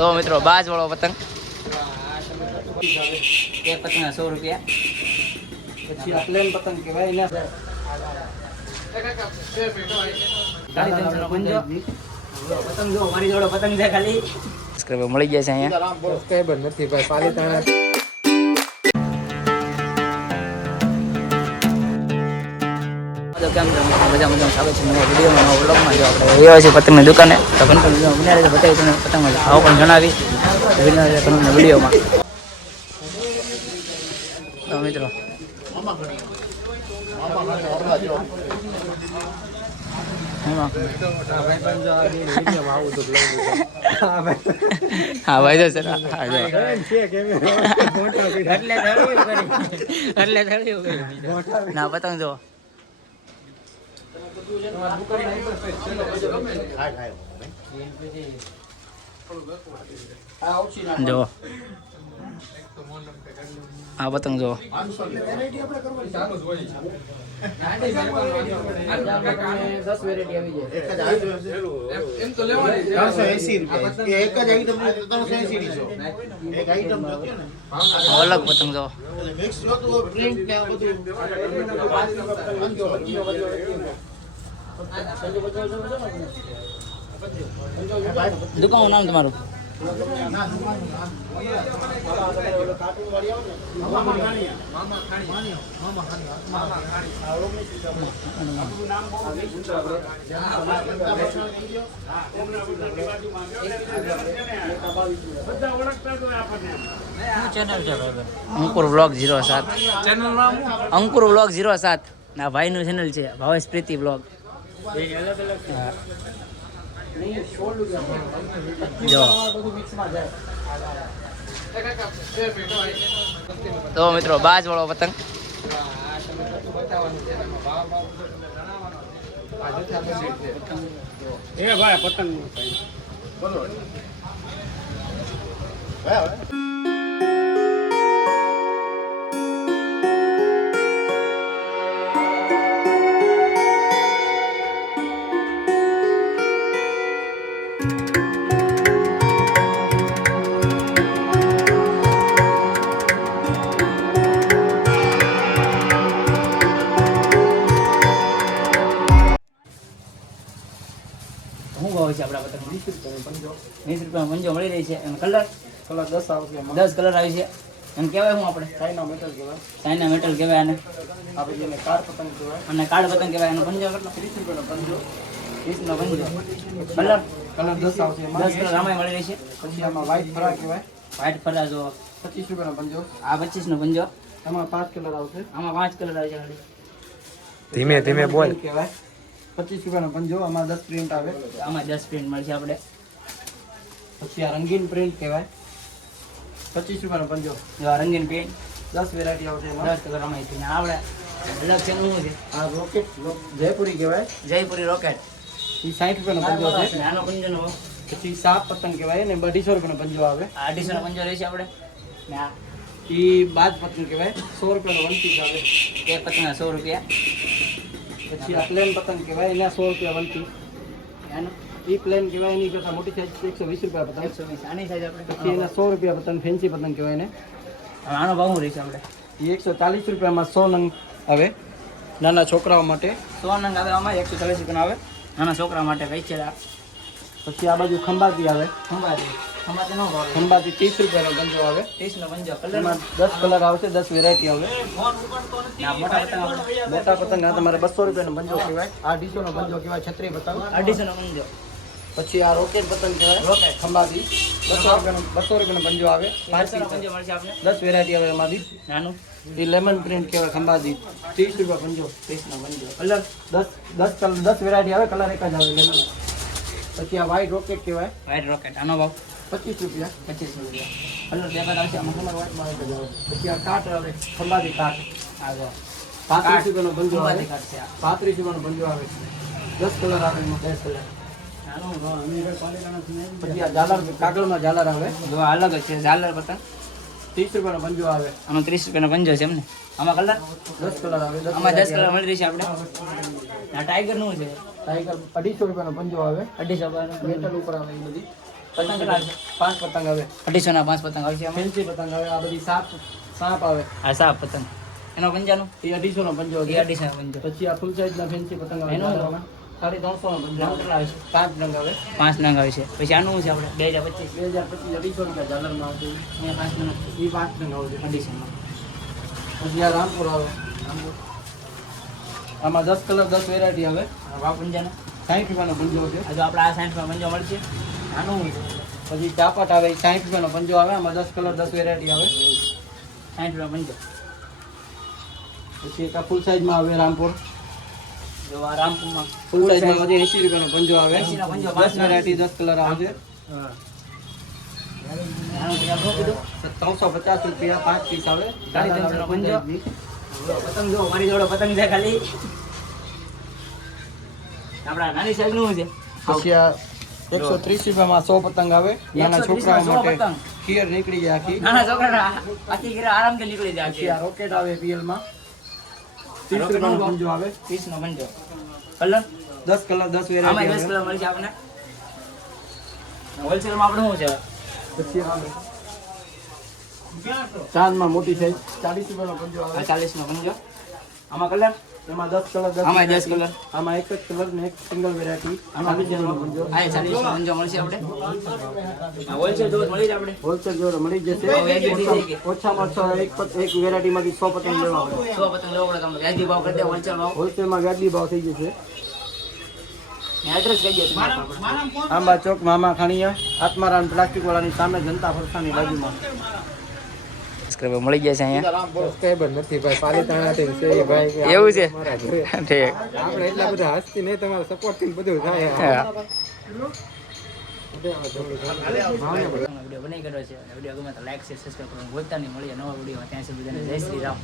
તો મિત્રો બાજ વાળો પતંગ. એ પતંગના સો રૂપિયા પછી આ પ્લેન પતંગ કહેવાય એના પતંગ જો મારી જોડે પતંગ છે ખાલી મળી ગયા છે અહીંયા. સબસ્ક્રાઈબર નથી ભાઈ પાલીતાણા. આવ્યા છીએ પતંગની દુકાને તો કંટ્રોલ બને રહેજો બતાવી તમને પતંગમાં ભાવ પણ જણાવી વિના કંટ્રોલના વિડીયોમાં તો મિત્રો એમાં હા ભાઈ જો સર હા જો એટલે ધડ્યું કરી. એટલે ધડ્યું કરી. ના પતંગ જો જો. આ પતંગ જો. અલગ પતંગ જો. મિક્સ જોતું હોય પ્રિન્ટ ને આ બધું દુકાનનું નામ તમારું અંકુર વ્લોગ ઝીરો સાત અંકુર વ્લોગ ઝીરો સાત. ના ભાઈનું ચેનલ છે ભાવેશ પ્રીતિ બ્લોગ જો તો મિત્રો બાજ વાળો પતંગ. એ ભાઈ પતંગ શું ભાવ છે આપણા પતંગ વીસ રૂપિયા પંજો મળી રહી છે. એમ કલર? કલર દસ આવશે દસ કલર આવી છે. એમ કહેવાય શું આપણે? ચાઇના મેટલ કહેવાય. ચાઇના મેટલ કહેવાય આને? આપણે જેને કાર પતંગ કહેવાય. અને કાળ પતંગ કહેવાય એનો પંજો કેટલો? ત્રીસ રૂપિયાનો પંજો. વીસનો પંજો કલર? કલર દસ આવશે એમાં. દસ કલર આમાં મળી રહેશે. છે પછી આમાં વ્હાઈટ ફરા કહેવાય. વ્હાઈટ ફરા જો પચીસ રૂપિયાનો પંજો આ પચીસનો પંજો આમાં પાંચ કલર આવશે. આમાં પાંચ કલર આવશે છે ધીમે ધીમે બોલ. કહેવાય. પચીસ રૂપિયાનો પંજો આમાં દસ પ્રિન્ટ આવે. આમાં દસ પ્રિન્ટ મળશે આપણે. પછી આ રંગીન પ્રિન્ટ કહેવાય. પચીસ રૂપિયાનો પંજો આ રંગીન પ્રિન્ટ દસ વેરાયટી આવશે એમાં. દસ કલર આમાં છે. ને આપણે અલગ છે શું છે? આ રોકેટ જયપુરી કહેવાય. જયપુરી રોકેટ એ સાઠ રૂપિયાનો પંજો છે. નાનો પંજો નો પછી સાપ પતંગ કહેવાય ને અઢીસો રૂપિયાનો પંજો આવે. આ અઢીસોનો પંજો રહેશે આપણે. ને આ. એ બાદ પતંગ કહેવાય સો રૂપિયાનો વન પીસ આવે. એ પતંગના સો રૂપિયા. પછી આ પ્લેન પતંગ કહેવાય એના સો રૂપિયા વન પીસ આનો એ પ્લેન કહેવાય એની કરતાં મોટી સાઈઝ એકસો વીસ રૂપિયા પતંગ. એકસો વીસ આની સાઈઝ આપણે. પછી એના સો રૂપિયા પતંગ ફેન્સી પતંગ કહેવાય ને આનો ભાવ શું રહેશે આપણે? એ એકસો ચાલીસ રૂપિયામાં સો નંગ આવે નાના છોકરાઓ માટે. સો નંગ આવે આમાં એકસો ચાલીસ રૂપિયાનો આવે. નાના છોકરા માટે વેચેલા. પછી આ બાજુ ખંભાતી આવે. ખંભાતી. ખંભાતી નો ભાવ. ખંભાતી ત્રીસ રૂપિયાનો પંજો આવે. ત્રીસનો પંજો કલર દસ કલર આવશે દસ વેરાયટી આવે. મોટા પતંગ મોટા પતંગ આ તમારે બસો રૂપિયાનો પંજો કહેવાય. આ અઢીસોનો પંજો કહેવાય છત્રી પતંગ. અઢીસોનો પંજો પછી આ રોકેટ પતંગ કહેવાય. રોકેટ. ખંભાતી. બસો રૂપિયાનો બસો રૂપિયાનો પંજો આવે પાંચ પાંચસોનો પીસ. પંજો મળશે આપણે દસ વેરાયટી આવે એમાંથી નાનું એ લેમન પ્રિન્ટ કહેવાય ખંભાતી ત્રીસ રૂપિયા પંજો ત્રીસનો પંજો કલર દસ દસ કલર દસ વેરાયટી આવે કલર એક જ આવે લેમન પછી આ વ્હાઈટ રોકેટ કહેવાય. વ્હાઈટ રોકેટ આનો ભાવ? પચીસ રૂપિયા. પચીસ રૂપિયા. કલર બે આવશે આમાં કલર વ્હાઈટમાં એક જ આવે પછી આ કાટ આવે ખંભાતી કાટ. આ જો. પાંત્રીસ રૂપિયાનો પંજો આવે. ખંભાતી કાઢ છે આ. પાંત્રીસ રૂપિયાનો પંજો આવે દસ કલર આવે એમાં દસ કલર. આનો ભાવ પછી આ ઝાલર કાગળમાં ઝાલર આવે. જો અલગ જ છે ઝાલર પતંગ ત્રીસ રૂપિયાનો પંજો આવે. આમાં ત્રીસ રૂપિયાનો પંજો છે એમને આમાં કલર? દસ કલર આવે દસ આમાં દસ કલર મળી રહેશે આપણે? આ ટાઈગરનું છે. ટાઈગર અઢીસો રૂપિયાનો પંજો આવે. અઢીસો મેટલ ઉપર આવે એ બધી. પતંગ પાંચ પતંગ આવે. અઢીસો ના પાંચ પતંગ આવશે ફેન્સી પતંગ આવે આ બધી સાપ સાપ આવે. આ સાપ પતંગ. એનો પંજાનો? એ અઢીસો નો પંજો એ અઢીસો પંજો. પછી આ ફૂલ સાઈઝ ના ફેન્સી પતંગ આવે એનો? સાડી ત્રણસો પાંચ રંગ આવે. પાંચ નંગ આવે છે. પછી આનું શું છે આપણે? બે હજાર પચીસ. બે હજાર પચીસ અઢીસો રૂપિયા ઝાલરમાં આવશે અહીંયા પાંચ નંગ એ પાંચ રંગ આવશે અઢીસોમાં પછી આ રામપુર આવે. આમાં દસ કલર દસ વેરાયટી આવે. વા પંજાના સાઠ રૂપિયાનો પંજો છે. હજુ આપણે આ સાઠમાં પંજો મળશે. આનું છે. પછી ચાપટ આવે સાઠ રૂપિયાનો પંજો આવે. આમાં દસ કલર દસ વેરાયટી આવે. સાઠ રૂપિયા પંજો. પછી એક આ ફૂલ સાઈઝમાં આવે રામપુર. જો રામપુરમાં ફૂલ સાઈઝમાં પછી એસી રૂપિયાનો પંજો આવે. 80 નો પંજો, દસ વેરાયટી દસ કલર આવે છે આનું પછી આ શું કીધું ત્રણસો પચાસ રૂપિયા પાંચ પીસ આવે. સાડી ત્રણસો નો પંજો. પતંગ જો મારી જોડે પતંગ છે ખાલી. આપણા નાની સાઈઝનું છે. એકસો ત્રીસ રૂપિયામાં સો પતંગ આવે. નાના 130 છોકરાઓ માટે ખીર નીકળી જાય આખી. નાના છોકરા આખી ખીર આરામથી નીકળી જાય રોકેટ આવે પીએલમાં. ત્રીસ રૂપિયાનો નો આવે? ત્રીસનો પંજો કલર? દસ કલર દસ આમાં દસ વેરાયટી કલર મળશે આપણને. હોલસેલમાં આપણે શું છે? પછી આવે. ચાંદમાં મોટી સાઈઝ ચાલીસ રૂપિયાનો પંજો આવે. ચાલીસ નો પંજો આમાં કલર? એમાં દસ કલર આમાં દસ. કલર. આમાં એક જ કલર ને એક સિંગલ વેરાયટી આમાં નો મળશે આપણે. હોલસેલ દોર મળી જ આપણે. હોલસેલ જોડે મળી જશે. ઓછામાં ઓછા એક એક વેરાયટીમાંથી સો પતંગ લેવા પડે. સો પતંગ લેવો પડે તમને વ્યાજબી ભાવ કરી દે હોલસેલ ભાવ. હોલસેલમાં વ્યાજબી ભાવ થઈ જશે. આંબા ચોક મામા ખાણીયા આત્મારામ પ્લાસ્ટિક વાળાની સામે જનતા ફરસાની બાજુમાં. સબસ્ક્રાઈબર મળી ગયા છે અહીંયા સબસ્ક્રાઈબર નથી ભાઈ પાલિતાણાથી છે ભાઈ એવું છે? ઠીક. આપણે એટલા બધા હસ્તી નહીં તમારા સપોર્ટથી બધું થાય. વીડિયો બનાવી કાઢ્યો છે. વીડિયો ગમે તો લાઈક શેર સબસ્ક્રાઈબ કરવાનું ભૂલતા નહીં. મળીએ નવા વીડિયો ત્યાં સુધી જય શ્રી રામ.